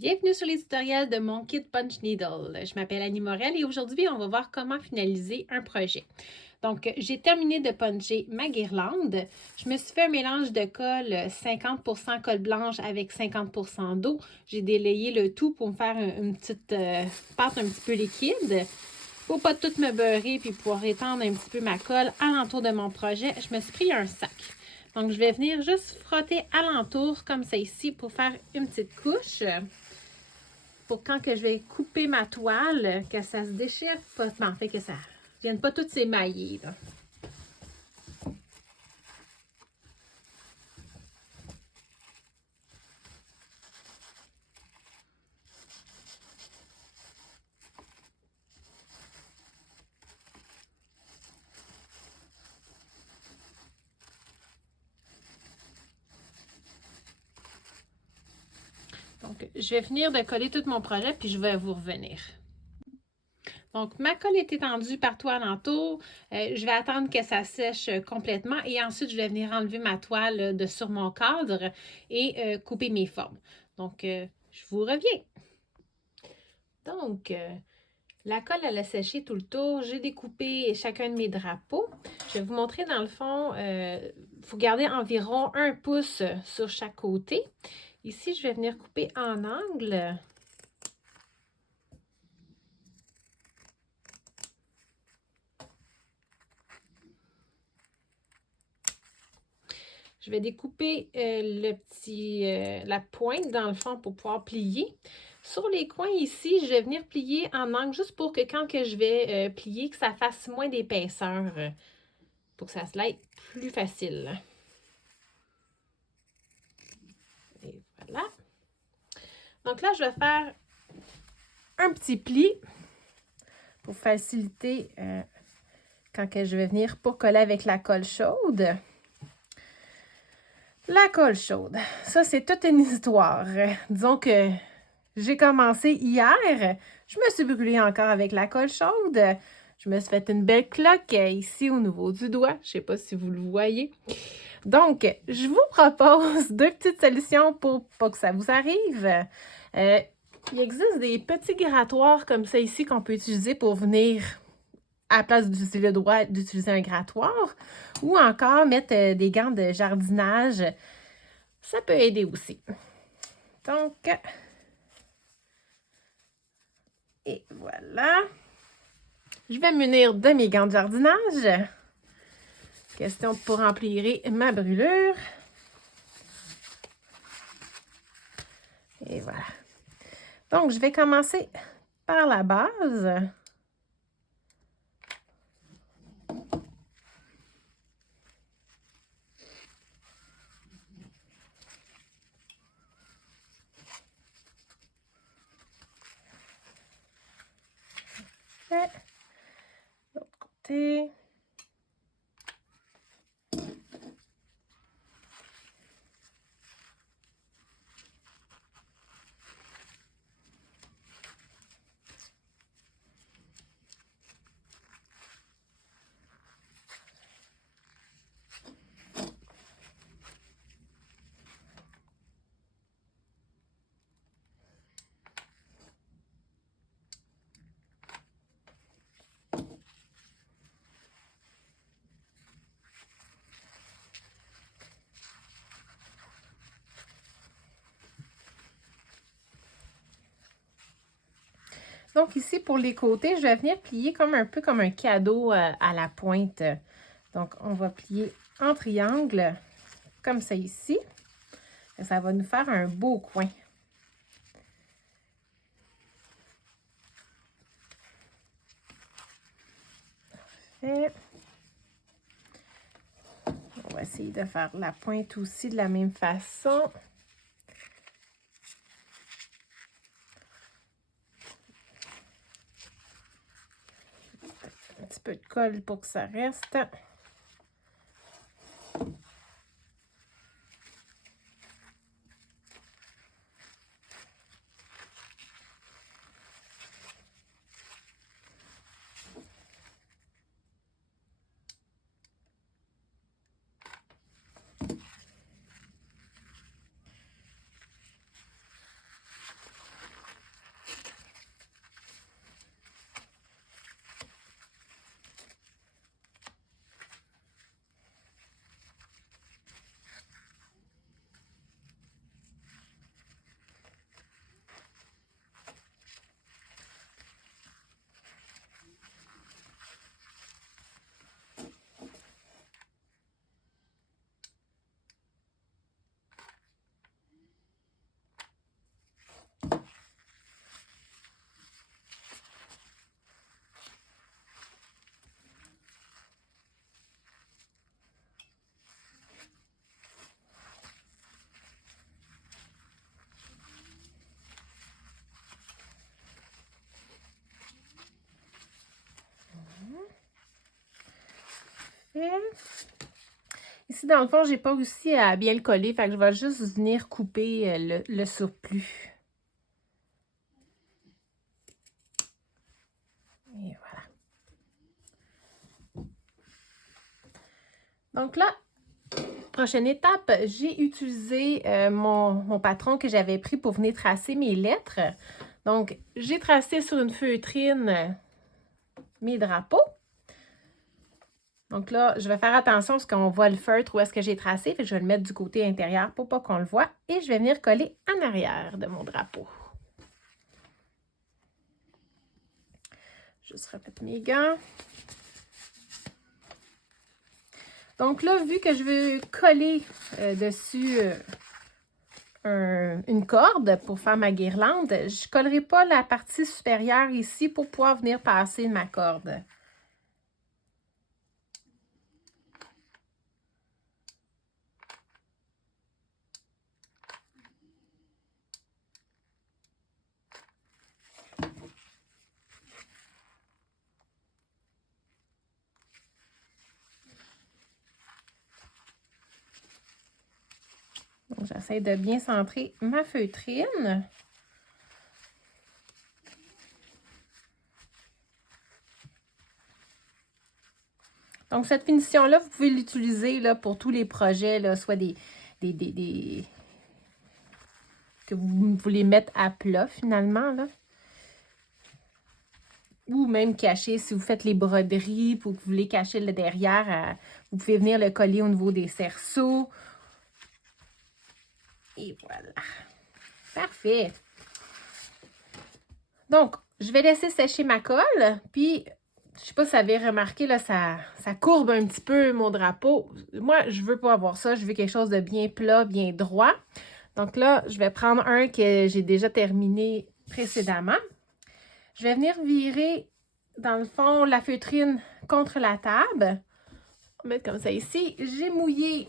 Bienvenue sur les tutoriels de mon kit Punch Needle. Je m'appelle Annie Morel et aujourd'hui, on va voir comment finaliser un projet. Donc, j'ai terminé de puncher ma guirlande. Je me suis fait un mélange de colle 50% colle blanche avec 50% d'eau. J'ai délayé le tout pour me faire une petite pâte un petit peu liquide. Pour pas tout me beurrer puis pouvoir étendre un petit peu ma colle alentour de mon projet, je me suis pris un sac. Donc, je vais venir juste frotter alentour comme ça ici pour faire une petite couche. Pour quand que je vais couper ma toile, que ça se déchire pas, en fait que ça ne vienne pas toutes s'émailler. Donc, je vais finir de coller tout mon projet, puis je vais vous revenir. Donc, ma colle est étendue partout alentour. Je vais attendre que ça sèche complètement et ensuite, je vais venir enlever ma toile de sur mon cadre et couper mes formes. Donc, je vous reviens. Donc, la colle, elle a séché tout le tour. J'ai découpé chacun de mes drapeaux. Je vais vous montrer dans le fond, il faut garder environ 1 pouce sur chaque côté. Ici, je vais venir couper en angle. Je vais découper la pointe dans le fond pour pouvoir plier. Sur les coins ici, je vais venir plier en angle juste pour que quand que je vais plier, que ça fasse moins d'épaisseur pour que ça se lève plus facile. Et voilà. Donc là, je vais faire un petit pli pour faciliter quand que je vais venir pour coller avec la colle chaude. La colle chaude, ça c'est toute une histoire. Disons que j'ai commencé hier, je me suis brûlée encore avec la colle chaude. Je me suis fait une belle cloque ici au niveau du doigt. Je ne sais pas si vous le voyez. Donc, je vous propose 2 petites solutions pour pas que ça vous arrive. Il existe des petits grattoirs comme ça ici qu'on peut utiliser pour venir, à la place d'utiliser le doigt, d'utiliser un grattoir. Ou encore mettre des gants de jardinage. Ça peut aider aussi. Donc, et voilà. Je vais me munir de mes gants de jardinage. Question pour empirer ma brûlure. Et voilà. Donc, je vais commencer par la base. L'autre côté. Donc ici, pour les côtés, je vais venir plier comme un peu comme un cadeau à la pointe. Donc, on va plier en triangle, comme ça ici. Et ça va nous faire un beau coin. Parfait. On va essayer de faire la pointe aussi de la même façon. Un petit peu de colle pour que ça reste. Parfait. Ici, dans le fond, j'ai pas réussi à bien le coller, fait que je vais juste venir couper le surplus. Et voilà. Donc là, prochaine étape, j'ai utilisé mon patron que j'avais pris pour venir tracer mes lettres. Donc, j'ai tracé sur une feutrine mes drapeaux. Donc là, je vais faire attention parce qu'on voit le feutre où est-ce que j'ai tracé. Fait que je vais le mettre du côté intérieur pour pas qu'on le voit. Et je vais venir coller en arrière de mon drapeau. Juste remettre mes gants. Donc là, vu que je veux coller dessus une corde pour faire ma guirlande, je ne collerai pas la partie supérieure ici pour pouvoir venir passer ma corde. Donc, j'essaie de bien centrer ma feutrine. Donc, cette finition-là, vous pouvez l'utiliser pour tous les projets, là, soit des que vous voulez mettre à plat, finalement, là. Ou même cacher, si vous faites les broderies, pour que vous voulez cacher le derrière, vous pouvez venir le coller au niveau des cerceaux. Et voilà. Parfait. Donc, je vais laisser sécher ma colle, puis je ne sais pas si vous avez remarqué, là, ça courbe un petit peu mon drapeau. Moi, je ne veux pas avoir ça. Je veux quelque chose de bien plat, bien droit. Donc là, je vais prendre un que j'ai déjà terminé précédemment. Je vais venir virer, dans le fond, la feutrine contre la table. On va mettre comme ça ici. J'ai mouillé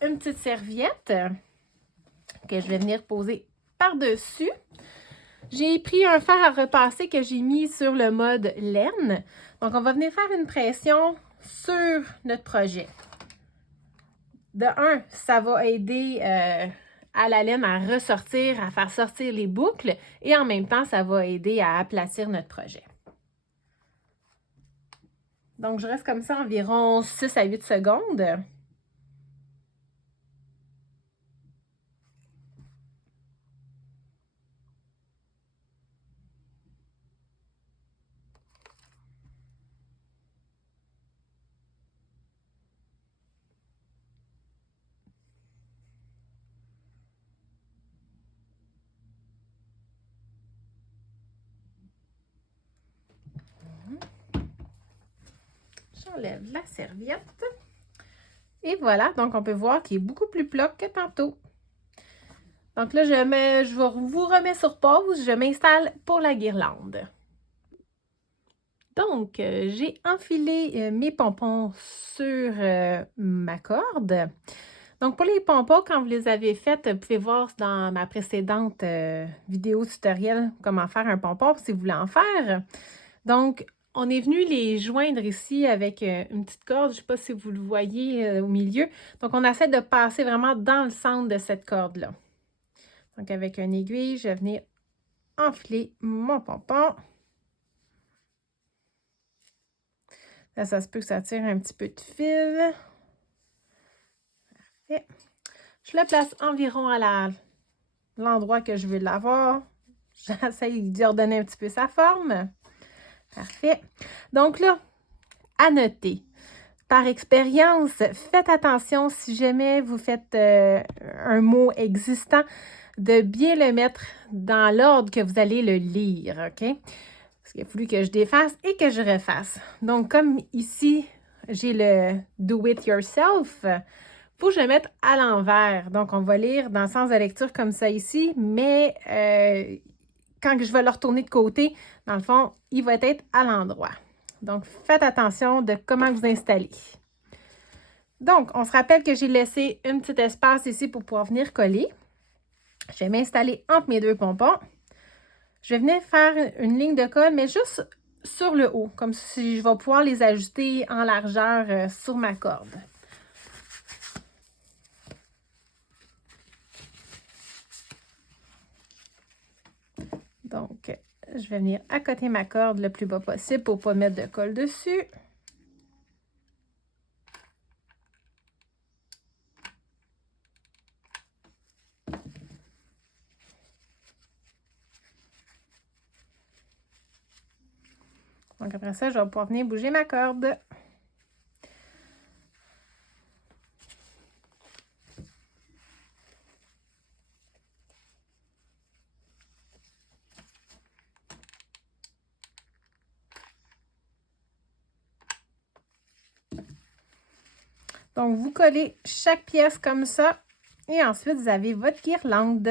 une petite serviette que je vais venir poser par-dessus. J'ai pris un fer à repasser que j'ai mis sur le mode laine. Donc, on va venir faire une pression sur notre projet. De un, ça va aider à la laine à ressortir, à faire sortir les boucles. Et en même temps, ça va aider à aplatir notre projet. Donc, je reste comme ça environ 6 à 8 secondes. J'enlève la serviette. Et voilà, donc on peut voir qu'il est beaucoup plus plat que tantôt. Donc là, je vous remets sur pause. Je m'installe pour la guirlande. Donc, j'ai enfilé mes pompons sur ma corde. Donc, pour les pompons, quand vous les avez faites, vous pouvez voir dans ma précédente vidéo tutoriel comment faire un pompon si vous voulez en faire. Donc, on est venu les joindre ici avec une petite corde. Je ne sais pas si vous le voyez au milieu. Donc, on essaie de passer vraiment dans le centre de cette corde-là. Donc, avec une aiguille, je vais venir enfiler mon pompon. Là, ça se peut que ça tire un petit peu de fil. Parfait. Je le place environ à l'endroit que je veux l'avoir. J'essaie d'y redonner un petit peu sa forme. Parfait. Donc là, à noter. Par expérience, faites attention si jamais vous faites un mot existant, de bien le mettre dans l'ordre que vous allez le lire, OK? Parce qu'il a fallu que je défasse et que je refasse. Donc, comme ici, j'ai le « do it yourself », il faut que je le mette à l'envers. Donc, on va lire dans le sens de lecture comme ça ici, mais quand je vais le retourner de côté, dans le fond, il va être à l'endroit. Donc, faites attention de comment vous installez. Donc, on se rappelle que j'ai laissé un petit espace ici pour pouvoir venir coller. Je vais m'installer entre mes deux pompons. Je vais venir faire une ligne de colle, mais juste sur le haut, comme si je vais pouvoir les ajuster en largeur sur ma corde. Donc, je vais venir accoter ma corde le plus bas possible pour ne pas mettre de colle dessus. Donc, après ça, je vais pouvoir venir bouger ma corde. Donc, vous collez chaque pièce comme ça et ensuite, vous avez votre guirlande.